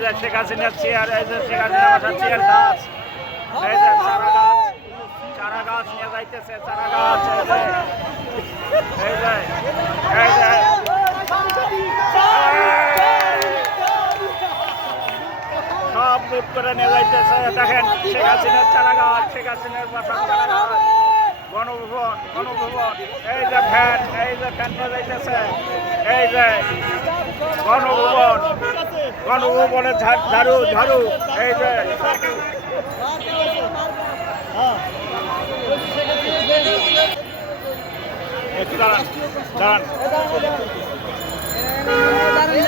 Chair, এই যে শেখ হাসিনা গাছ, এই যে চারা গাছ চারা গাছ নিয়ে যাইতেছে, চারা গাছ, এই যে এই যে সব লুট করে নিয়ে যাইতেছে, দেখেন, শেখ হাসিনার চারা গাছ, শেখ হাসিনার বাসার চারা গাছ গণভবন গণভবন এই যে ফ্যান, এই যে ফ্যান নিয়ে যাইতেছে, এই যে গণভবন গণভবনের ঝা- ঝাড়ু ঝাড়ু। এই যে। দাঁড়ান যে এই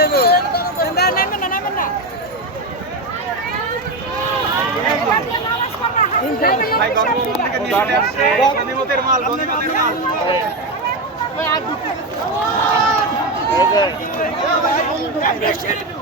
যে।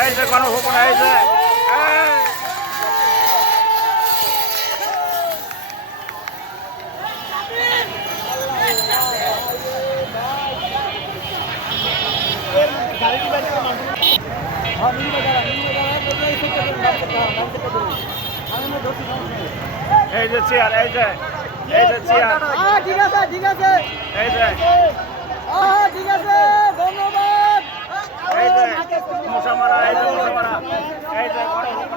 এই যে গণভবন এই যে। এই। যে চেয়ার এই যে এই যে চেয়ার। ঠিক আছে ঠিক আছে। এই যে। ঠিক আছে ধন্যবাদ এই যে মশা মারা এই যে মশা মারা এই যে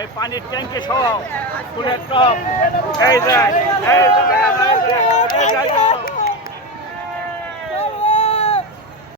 এই পানির ট্যাঙ্কি সহ ফুলের টপ এই যায় এই